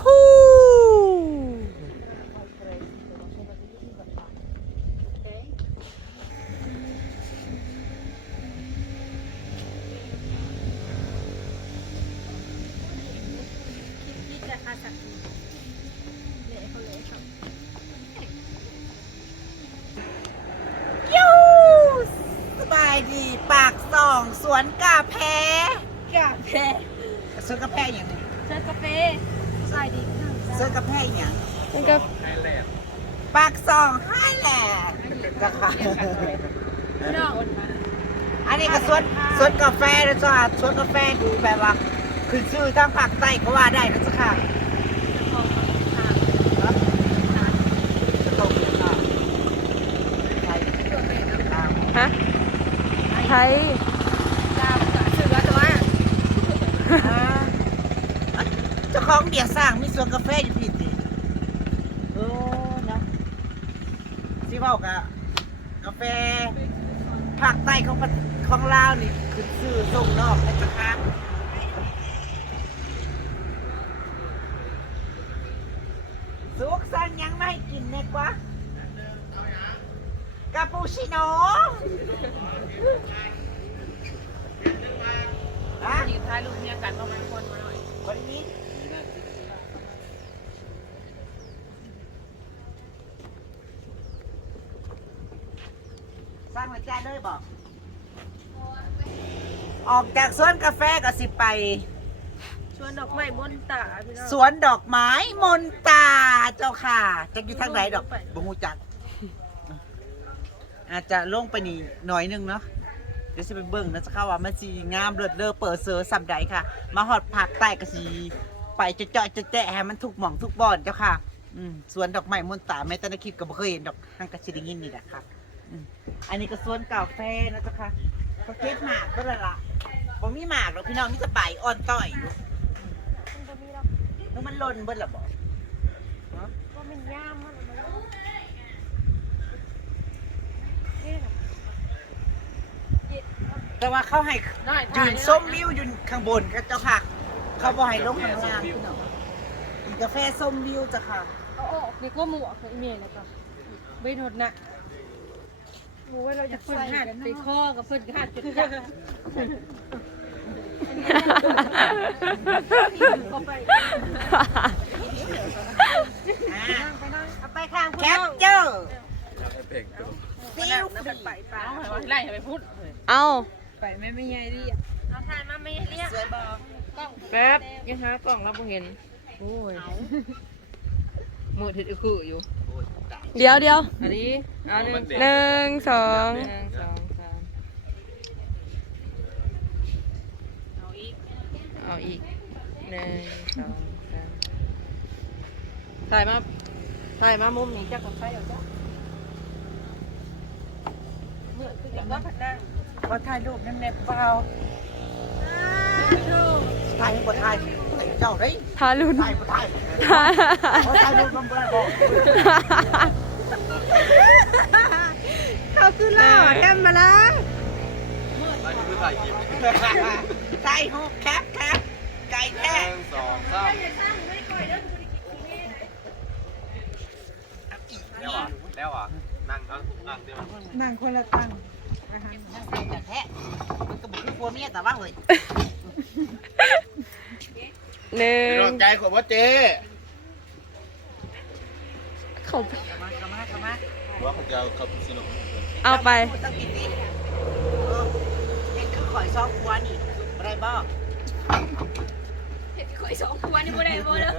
ฮูยูสบายดีปากส่องสวนกาแฟสวนกาแฟอย่างนี้ เชิญกาแฟสบายดี สวนกาแฟอย่าง มันก็ ปากส่องให้แหละจ้ะค่ะ น้อง อันนี้ก็สวนกาแฟนะจ๊ะสวนกาแฟดูแบบว่าขึ้นชื่อทางภาคใต้ก็ว่าได้นะจ๊ะค่ะจะตกเลยค่ะไทย ฮะไทยลาวชื่อว่าตัว เจ้าของเดียสร้างมีสวนกาแฟอยู่พี่ติโอ้เนาะสิเว้ากะกาแฟภาคใต้ของลาวนี่ขึ้นชื่อส่งนอกนะจ๊ะค่ะสุกสันยังไม่ให้กินเนี่ยกว่ากาปูชิโน่ฮะ ยืนท้ายรูปเนี่ยกันประมาณคนมาหน่อย วันนี้สร้างหัวใจเลยบอก ออกจากสวนกาแฟก็สิไป ชวนดอกไม้บนตาพี่น้อง สวนดอกไม้มนตาเจ้าค่ะจะอยู่ทางไหนดอกบงูจัก อาจจะลงไปนี่หน่อยนึงเนาะเดี๋ยวจะไปเบิ่งนะจะเข้าว่ามันสีงามเลิศเลอเปิดเสือสัมใดค่ะ มาหอดผักใต้ก็สีไปจะเจาะจะแจะให้มันทุกหม่องทุกบอนเจ้าค่ะสวนดอกไม้มนตาแม้แต่ในคลิปก็บ่เคยเห็นดอกทั้งกระชิไดยินนี่แหละค่ะอันนี้ก็สวนกาแฟนะเจ้าค่ะก็เก็บหมากก็ละผมมีหมากหรอกพี่น้องมีแต่ใบอ่อนต้อยอยู่แล้วมันหล่นเบิ้ลละบอก ว่ามันย่ามมัน แต่ว่าเขาให้ ได้ ยืนส้มวิวอยู่ข้างบนค่ะเจ้าค่ะ เขาบอกให้ลงข้างล่างพี่น้องมีกาแฟส้มวิวจ้ะค่ะ เอาออกนี่ก็หมวกของอีเมลแล้วก็ไม่หดนะโอ้ยเราจะเพิ่นหัดไปข้อกับเพิ่นหัดจุดจักเข้าไปเอาไปข้าง แคปเจอร์ ซิลไปป้าไล่ไปพูด เอา ไปไม่ใหญ่ดิเอาทานมาไม่เรียก สวยบอก แป๊บยังหากล่องรับบ่เห็นโอ้ยมือถือคืออยู่ เดี๋ยว อันนี้เอาหนึ่ง หนึ่งสอง หนึ่งสองสามเอาอีกหนึ่งสองสามถ่ายมามุมนี้จักกับใครเอาจ้ะ ขอถ่ายรูปนั่นแหละเปล่าถ่ายให้บ่ถ่ายไอ้เจ้าได้ ทารุณ ถ่ายบ่ถ่ายขอถ่ายรูปมันบ่ได้บอก เขาคือหล่อแอมมาแล้ว ถ่ายรูปแคปไก่แท้ แล้วอ่ะนั่งนั่งเดียว นั่งคนละตั้ง ใส่แต่แท้มันก็บอกคือผัวเมียแต่ว่าเฮ้ย หนึ่ง รองใจของพ่อเจ๊ เขา เข้ามา ว่าเขาจะขับสนุก เอาไป ต้องกินดิเห็นคือข่อยซอกหัวนี่อะไรบ้าง ข่อยสองควนี่บ่ได้บ่เด้อ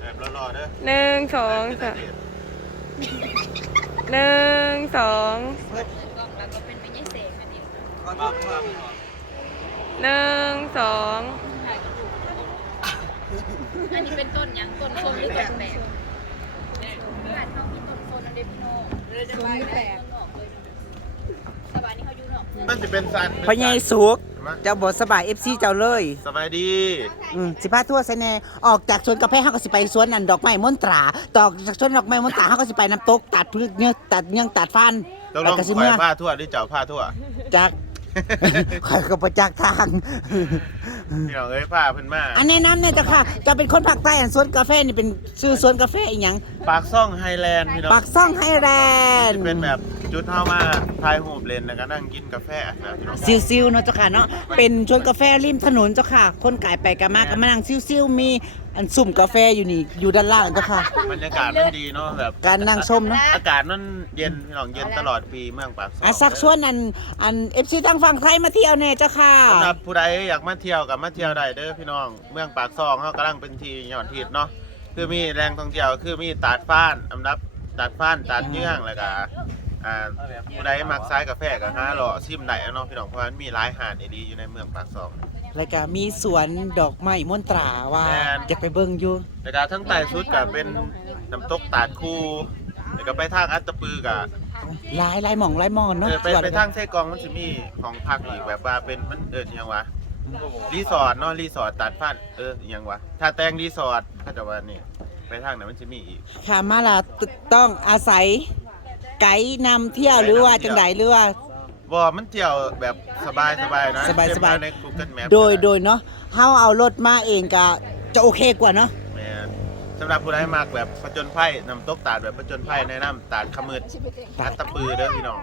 แบบรอๆเด้อ หนึ่งสองสามหนึ่งสอง ขอโทษครับ หนึ่งสอง อันนี้เป็นต้นยังต้นส้มหรือต้นแปลกบ้านเขามีต้นส้มอันเดียวพี่น้องเลยจะไปแปลกนอกเลยสบายนี่เขาอยู่นอก นั่นจะเป็นสัน พญายสุกเจ้าบทสบาย FC เจ้าเลย สบายดี สิพาทั่วไซแน่ออกจากสวนกาแฟเฮาก็สิไปสวนนั่นดอกไม้มนตราต่อจากสวนดอกไม้มนตราเฮาก็สิไปน้ำตกตัดพืชเนี่ยตัดยังตัดฟัน ต้องล แล้ว อง ก็สิ ปล่อ เมื่ ย อ ผ้าทั่วหรือเจ้าผ้าทั่ว จาก ข่อยก็ประจักทาง พี่น้องเอ้ยพาเพิ่นมา อันแนะนำเนี่ยเจ้าค่ะจะเป็นคนภาคใต้อันสวนกาแฟนี่เป็นชื่อสวนกาแฟอีหยัง ปากซ่องไฮแลนด์พี่น้อง ปากซ่องไฮแลนด์ เป็นแบบจุดเฮามาถ่ายรูปเล่นแล้วก็นั่งกินกาแฟนะพี่น้อง ซิวๆเนาะเจ้าค่ะเนาะเป็นชวนกาแฟริมถนนเจ้าค่ะ คนกายไปกันมาก็มานั่งซิวๆมีอันสุ่มกาแฟอยู่นี่อยู่ด้านล่างเจ้าค่ะ บรรยากาศมันดีเนาะแบบ การนั่งชมเนาะ อากาศมันเย็นพี่น้องเย็นตลอดปีเมืองปากซ่อง สักชวนอัน FC ทางฝั่งไทยมาเที่ยวแน่เจ้าค่ะ สำหรับผู้ใดอยากมาเที่ยวกับมาเที่ยวได้เด้อพี่น้องเมืองปากซ่องเฮากำลังเป็นที่ยอดฮิตเนาะคือมีแหล่งท่องเที่ยวคือมีตาดฟ้านอันดับตาดฟ้านตาดเยื่องแล้วก็ผู้ใดมักซ้ายกาแฟก็หาเลาะชิมได้เนาะพี่น้องเพราะว่ามันมีหลายหาดดีๆอยู่ในเมืองปากซ่อง แล้วก็มีสวนดอกไม้มนตราว่า แม่น จะไปเบิ่งอยู่ แล้วก็ทั้งใต้สุดก็เป็นน้ำตกตาดคูแล้วก็ไปทางอัตตปือก็ หลายหม่องหลายมอนเนาะ ไปทางไส้กรองมันสิมีของพักอีกแบบว่าเป็นมันอิหยังวะรีสอร์ทเนาะรีสอร์ทตาดฟ้านอิหยังวะถ้าแต่งรีสอร์ทเขาจะว่านี่ไปทางนั้นมันสิมีอีก ค่ะมาล่ะต้องอาศัยไกด์นำเที่ยวหรือว่าจังไดหรือว่า บ่มันเที่ยวแบบสบายๆนะ สบายๆ เทีบใน Google Map โดยเนาะเฮาเอารถมาเองก็จะโอเคกว่าเนาะ แม่นสำหรับผู้ใดมักแบบผจญภัยน้ำตกตาดแบบผจญภัยแนะนำตาดขมืดอัตตปือเด้อพี่น้อง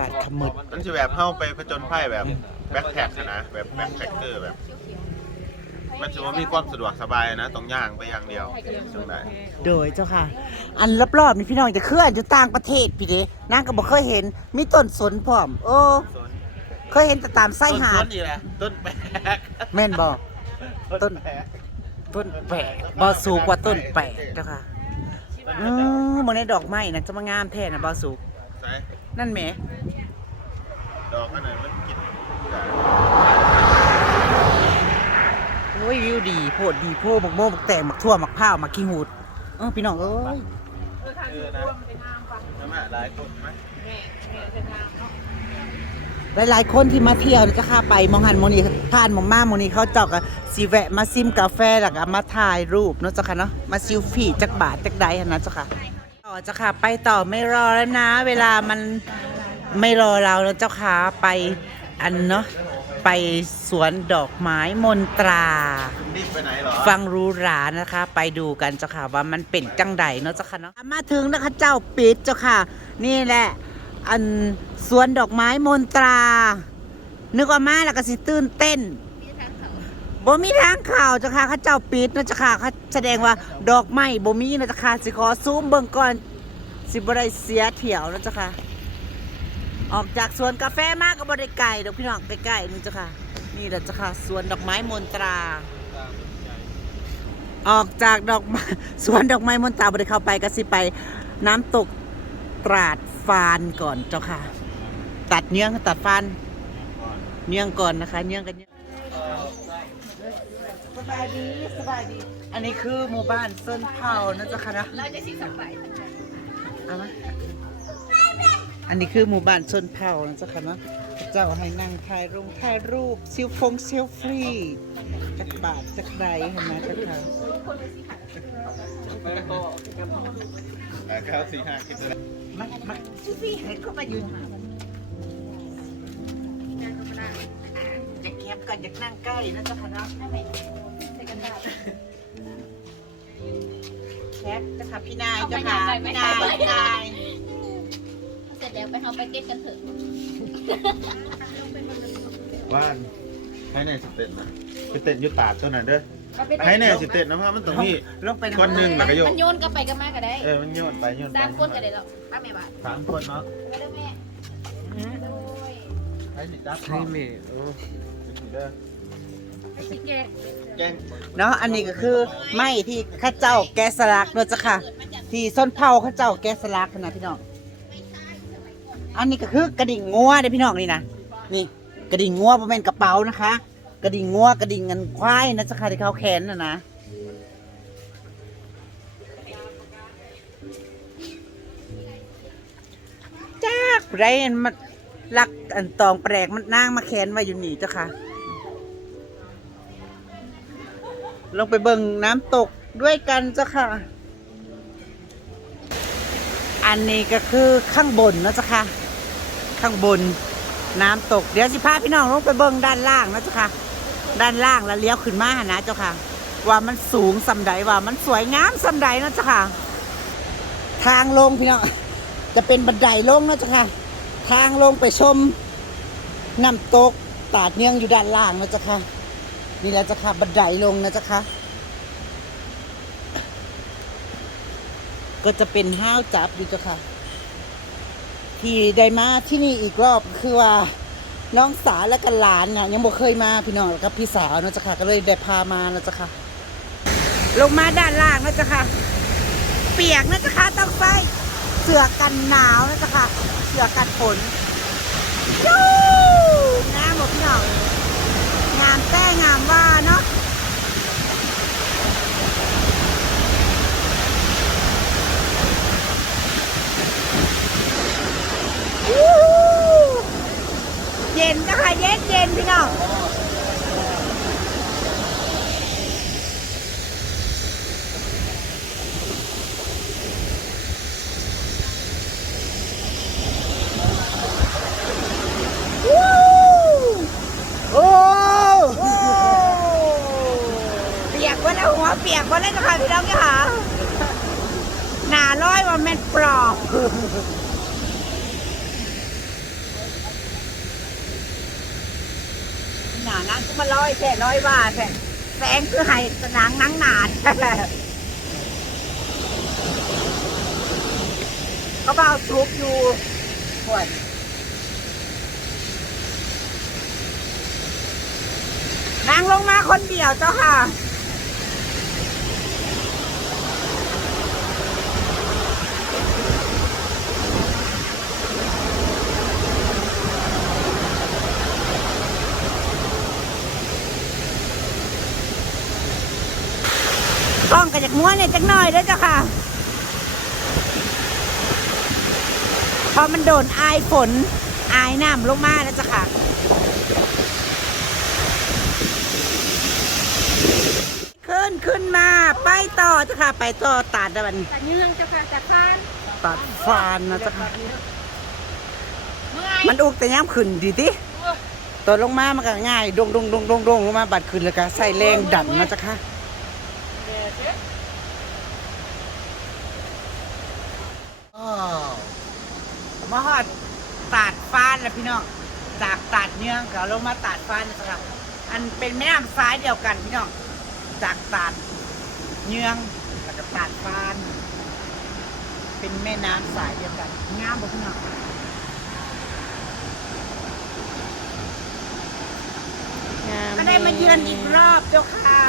ตัดขมึด มันสิแบบเฮาไปผจญภัยแบบแบ็คแพ็คนะแบบแบ็คแพ็คเกอร์แบบ มันถือว่ามีความสะดวกสบายนะต้องย่างไปอย่างเดียวจังได๋ โดยเจ้าค่ะ อันรอบๆนี่พี่น้องจะเคลื่อนอยู่ต่างประเทศพี่เด้นางก็บ่เคยเห็นมีต้นสนพร้อมโอ้เคยเห็นแต่ตามไส้หา ต้ ด นนี่แหละต้นแปก แม่นบ่ ต้น แปก ต้นแปะบ่สูงกว่าต้นแปะเจ้าค่ะมื้อในดอกไม้น่ะจะมางามแท้น่ะบ่สูง ใส่ นั่นแหม ดอกอันนั้นมันกิน โอ้ยวิวดีโพดดีโพบักโมบักแตงบักทั่วบักพร้าวบักขี้หูดพี่น้องเอ้ย นะน้ำหลายคนไหม หลายๆคนที่มาเที่ยวนี่จะค่าไปมองหันมองนี่ผ่านมองมาหมองนี่เขาเจาะกับสิแวะมาซิมกาแฟแล้วก็มาถ่ายรูปเนาะเจ้าค่ะเนาะมาซิลฟี่จักบาทจักใดหั่นนะเจ้าค่ะต่อเจ้าค่ะไปต่อไม่รอแล้วนะ เวลามันไม่รอเราแล้วเจ้าค่ะไปอันเนาะไปสวนดอกไม้มนตรา คุณรีบไปไหนเหรอ ฟังรู้รานะคะ ไปดูกันเจ้าค่ะว่ามันเป็นจังใดเนาะเจ้าค่ะเนาะมาถึงนะคะเจ้าปิดเจ้าค่ะ นี่แหละอันสวนดอกไม้มนตรา นึกว่ามาแล้วก็สิตื่นเต้นบ่มีทางข่าวเจ้าค่ะเขาเจ้าปิดนะเจ้าค่ะเขาแสดงว่าดอกไม้บ่มีนะเจ้าค่ะสิขอซูมเบิ่งก่อนสิบ่ได้เสียเที่ยวนะเจ้าค่ะออกจากสวนกาแฟมากก็บ่ได้ไกลดอกพี่น้องใกล้ๆนี่เจ้าค่ะนี่แหละเจ้าค่ะสวนดอกไม้มนตรา ออกจากดอกไม้ สวนดอกไม้มนตราบ่ได้เข้าไปก็สิไปน้ำตกตราดฟานก่อนเจ้าค่ะ ตัดเนื้อตัดฟานเนื้อก่อนนะคะเนื้อกันสบายดีสบายดี อันนี้คือหมู่บ้านเส้นเผานะเจ้าค่ะนะ เราจะสิสับไป เอามาอันนี้คือหมู่บ้านเส้นเผานะเจ้าค่ะนะเจ้าให้นั่งถ่ายรูปซิลฟงซิลฟรีจักบาทจักใดเห็นไหมเจ้าค่ะ ข้าว4-5คิดเลย มาซี่ให้เข้ามายืนจะแคบกันอยากนั่งใกล้นะเจ้าค่ะนะแคบเจ้าค่ะพี่นายเจ้าค่ะพี่นายพี่นาย เสร็จแล้วไปเอาไปเก็ตกันเถอะ ว่านให้แน่สิเต็ดนะสิเต็ดยุตาดตัวนั้นเด้อให้แน่สิเต็ดนะเพราะมันตรงนี้ ลงไป คนหนึ่งแล้วก็โยก มันโยนกลับไปกันมาก็ได้ มันโยนไปโยนไป สร้างคนกันได้แล้วป้าแม่บ้าน 3 คนเนาะ ไปเด้อแม่โดย ให้สิจับ ใช่ไหม เด้อ ไปสิแกง แกง เนาะอันนี้ก็คือไม้ที่ข้าเจ้าแกะสลักเนาะเจ้าค่ะ ที่ส้นเผาข้าเจ้าแกะสลักนะพี่น้องอันนี้ก็คือกระดิ่งงัวเด้อพี่น้องนี่นะนี่กระดิ่งงัวบ่แม่นกระเป๋านะคะ กระดิ่งงัวกระดิ่งเงินควายนะเจ้าค่ะที่เขาแขนนะจากไรมันลักอันตองแปลกมันนางมาแขนไว้อยู่นี่เจ้าค่ะ ลงไปเบิ่งน้ำตกด้วยกันเจ้าค่ะ อันนี้ก็คือข้างบนนะเจ้าค่ะ ข้างบนน้ำตก เดี๋ยวสิพาพี่น้องลงไปเบิ่งด้านล่างนะเจ้าค่ะ ด้านล่างแล้วเลี้ยวขึ้นมาหนะเจ้าค่ะ ว่ามันสูงสำใดว่ามันสวยงามสำใดเนาะเจ้าค่ะ ทางลงพี่น้องจะเป็นบันไดลงเนาะเจ้าค่ะ ทางลงไปชมน้ำตกตาดเนียงอยู่ด้านล่างเนาะเจ้าค่ะนี่แหละเจ้าค่ะบันไดลงนะเจ้าค่ะก็จะเป็นห้าวจับอยู่เจ้าค่ะ ที่ได้มาที่นี่อีกรอบคือว่าน้องสาวและกันหลานน่ะยังบ่เคยมาพี่น้องกับพี่สาวเนาะเจ้าค่ะก็เลยได้พามาเนาะเจ้าค่ะ ลงมาด้านล่างนะเจ้าค่ะเปียกนะเจ้าค่ะต้องใส่เสื้อกันหนาวนะเจ้าค่ะเสื้อกันฝนยูงามหมดพี่น้องงามแต่งามว่าเนาะเย็นเจ้าค่ะเย็นเย็นพี่น้องโอ้เปียกวะแล้วหัวเปียกวะแล้วเจ้าค่ะพี่น้องค่ะหนาร้อยว่าแม่นปลอกหนานั้นก็มาร้อยแท่ร้อยว่าแท่แสงคือให้สนางนังหนาดก็เบาชุบอยู่ปวดนางลงมาคนเดียวเจ้าค่ะกล้องกระจากม้วนเนี่ยจักหน่อยแล้วเจ้าค่ะพอมันโดนอายฝนอายน้ำลงมาแล้วเจ้าค่ะขึ้นมาไปต่อเจ้าค่ะไปต่อตัดมัน แต่เนื่องเจ้าค่ะแต่ฟาน ตัดฟานนะเจ้าค่ะมันอุกแต่ย้ำขึ้นดีติตัวลงมามันก็ง่ายดงลงมาบัดขึ้นแล้วก็ใส่แรงดันนะเจ้าค่ะมาฮอดตาดฟานแล้วพี่น้องจากตาดเนื่องก็ลงมาตาดฟานนะครับอันเป็นแม่น้ำซ้ายเดียวกันพี่น้องจากตาดเนื่องแล้วก็ตาดฟานเป็นแม่น้ำสายเดียวกันงามบ่พี่น้องก็ได้มาเยือนอีกรอบเจ้าค่ะ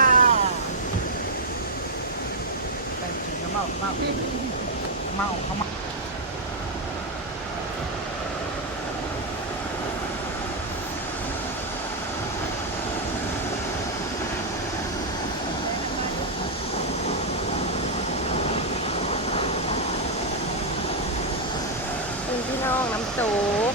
ไปถึงก็เมาเขามาเป็นพี่น้องน้ำตก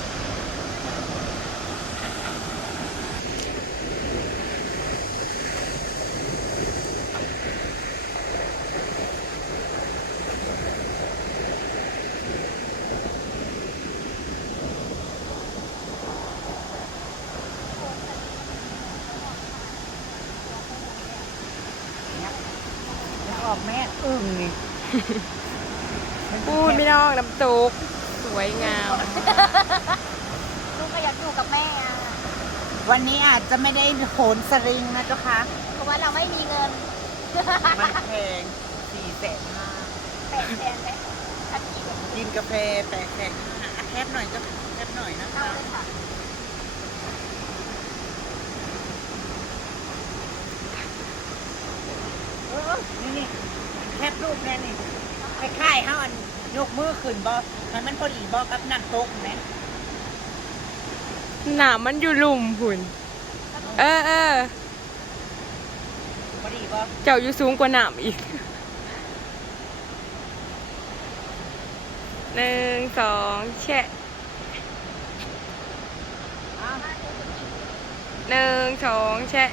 ออกแม่อึ้งนี่ พูดพี่น้องน้ำตกสวยงาม ลูกก็อยากอยู่กับแม่อะ วันนี้อาจจะไม่ได้โหนสลิงนะเจ้าค่ะ เพราะว่าเราไม่มีเงิน มันแพง450,000 8 แสนเลยทันที กินกาแฟ850,000แคบหน่อยเจ้าค่ะแคบหน่อยนะ เอา คะ เลยค่ะ นี่แคบรูปแน่นี่ไปค่ายเฮาอันยกมือขึ้นบ่มันพอดีบ่กับน้ำตกแหม หนามมันอยู่หลุมหุ่นเออ พอดีบ่ เจ้าอยู่สูงกว่าหนามอีก 1 2แชะ 1 2แชะ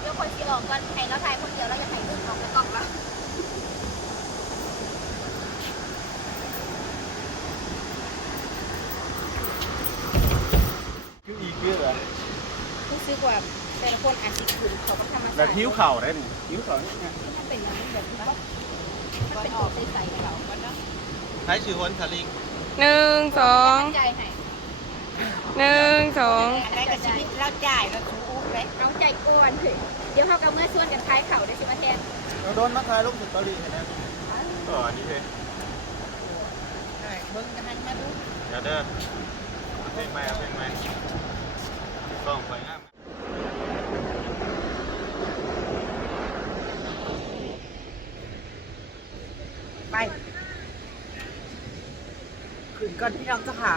เดี๋ยวคนสีออกก่อนให้เราถ่ายคนเดียวเราจะถ่ายรูปออกในกล่องแล้ว คืออีกเยอะ รู้สึกว่าแต่ละคน ขึ้นเขาก็ธรรม แล้ ชาว ติ ทิ้วเข่าได้นี่ทิ้วเข่านี่ มันเป็นอย่างนี้แบบนี้ปะมันเป็นออกใสๆเขาก็เนาะ ใช้ชื่อวนสลิง 1 2 ใจให้ 1 2 อะไรกับชีวิตเราจ่ายเราชูอุ้เลย เอาใจก่อนเถอะเดี๋ยวเขากับเมื่อส่วนกันคล้ายเขาได้สิมาแทน เราโดนมาถ่ายลงสตอรี่เห็นไหมก็อันนี้เพลง เบิ่งจะหันมาดู เดี๋ยวเด้อเพลงใหม่เพลงใหม่กล้องไฟงาม ไปขึ้นก่อนพี่น้องเจ้าขา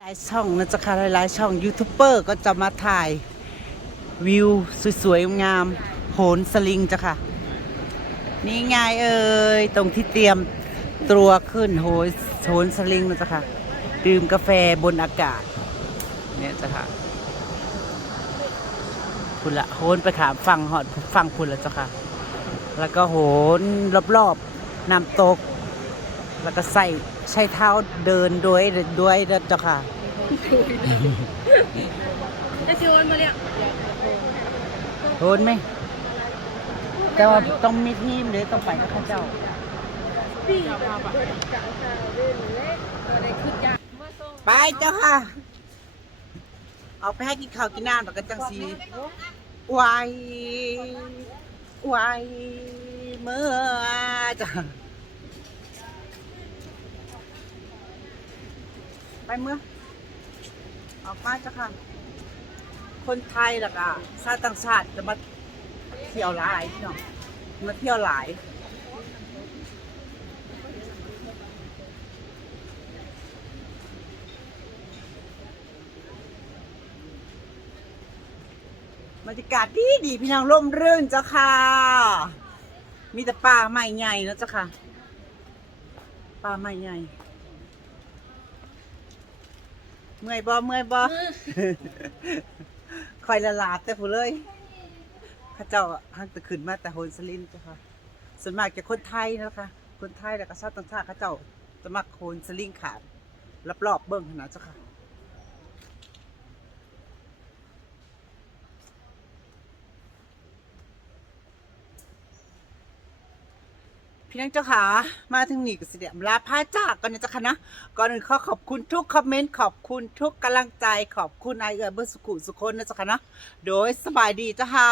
หลายช่องนะจ๊ะค่ะหลายๆช่องยูทูบเบอร์ก็จะมาถ่ายวิวสวยๆงามๆโหนสลิงจ้ะค่ะ นี่ไงเอ่ยตรงที่เตรียมตัวขึ้นโหนสลิงนะจ๊ะค่ะ ดื่มกาแฟบนอากาศ เนี่ยจ้ะค่ะคุณละโหนไปขามฝั่งหอดฝั่งคุณละจ้ะค่ะ แล้วก็โหนรอบๆน้ำตก แล้วก็ใช้เท้าเดินด้วยนะจ้ะค่ะ ได้ชิวนมาเนี่ย โหนไหม แต่ว่าต้องมีทีมเลยต้องไปกับข้าเจ้า ไปเจ้าค่ะ เอาไปให้กินข้าวกินน้ำแล้วก็จังสีไวเมื่อจ้ะไปเมื่อออกมาเจ้าค่ะ คนไทยล่ะค่ะชาติต่างชาติจะมาเที่ยวหลายพี่น้องมาเที่ยวหลายบรรยากาศดีพี่น้องร่มรื่นเจ้าค่ะ มีแต่ป่าไม้ใหญ่นะเจ้าค่ะป่าไม้ใหญ่เมื่อยบ่คอยละลาบแต่ผู้เลยข้าเจ้าหักตะขึ้นมาแต่โฮนสลินเจ้าค่ะส่วนมากจะคนไทยนะคะคนไทยแล้วก็ชาวต่างชาติข้าเจ้าจะมักโฮนสลิงขามรอบๆเบิ้งขนาดเจ้าค่ะพี่น้องเจ้าค่ะมาถึงนี่ก็เสียมลาพาจากกันนะเจ้าค่ะนะก่อนอื่นขอบคุณทุกคอมเมนต์ขอบคุณทุกกำลังใจขอบคุณไอเบอร์สุขุสุคนนะเจ้าค่ะนะโดยสบายดีเจ้าค่ะ